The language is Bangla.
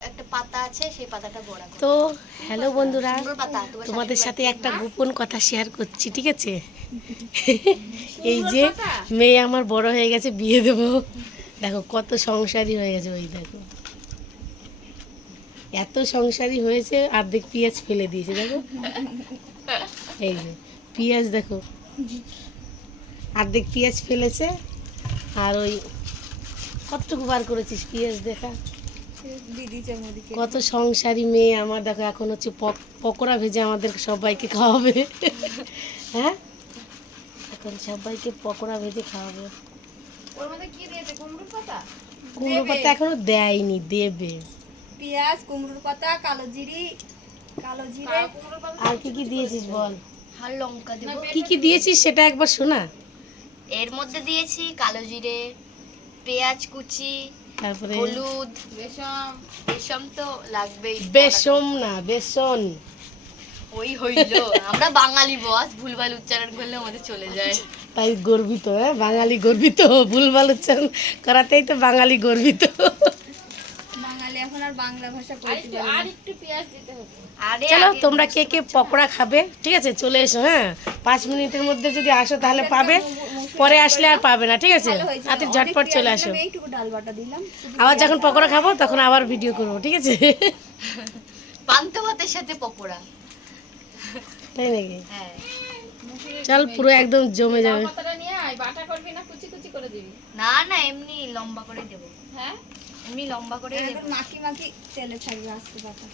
একটা পাতা আছে সেই পাতাটা বড়া তো হ্যালো বন্ধুরা তোমাদের সাথে একটা গোপন কথা শেয়ার করছি ঠিক আছে? এই যে মেয়ে আমার বড় হয়ে গেছে বিয়ে দেবো। দেখো কত সংসারী হয়ে গেছে ওই দেখো। এত সংসারী হয়েছে অর্ধেক পেঁয়াজ ফেলে দিয়েছে দেখো। এই যে পেঁয়াজ দেখো। অর্ধেক পেঁয়াজ ফেলেছে আর ওই কতটুকু বার করেছিস পেঁয়াজ দেখা? কত সংসারী মেয়ে আমার দেখো এখন হচ্ছে পক- পকোড়া ভেজে আমাদের সবাইকে খাওয়াবে। হ্যাঁ? এখন সবাইকে পকোড়া ভেজে খাওয়াবে। ওর মধ্যে কি দিয়েছে? কুমড়োর পাতা? কুমড়ো পাতা এখনও দেয়নি দেবে। পেঁয়াজ কুমড়োর পাতা কালো জিরি কালো জিরে। আর কি কি দিয়েছিস বল? আর লঙ্কা দেবো। কি কি দিয়েছিস সেটা একবার শোনা। এর মধ্যে দিয়েছি কালো জিরে পেঁয়াজ কুচি তারপরে হলুদ বেসম রেশম তো লাগবেই। বেসম না বেসন। ওই হইল। আমরা বাঙালি বস ভুলভাল উচ্চারণ করলে আমাদের চলে যায়। তাই গর্বিত হ্যাঁ? বাঙালি গর্বিত ভুলভাল উচ্চারণ করাতেই তো বাঙালি গর্বিত। এখন আর বাংলা ভাষা কইতে পারে আর একটু পেঁয়াজ দিতে হবে। চলো তোমরা কে কে পকোড়া খাবে? ঠিক আছে চলে এসো হ্যাঁ? পাঁচ মিনিটের মধ্যে যদি আসো তাহলে পাবে। পরে আসলে আর পাবে না ঠিক আছে? আতে ঝটপট চলে আসো। আবার যখন পকোড়া খাব তখন আবার ভিডিও করব ঠিক আছে? পান্তা ভাতের সাথে পকোড়া। তাই নাকি? হ্যাঁ। চল পুরো একদম জমে যাবে। পাতাটা নিয়ে আয় বাটা করবি না কুচি কুচি করে দিবি। না না এমনি লম্বা করে দেবো। হ্যাঁ? আমি লম্বা করে মাখি মাখি তেলে থাকবে আস্তে বাটা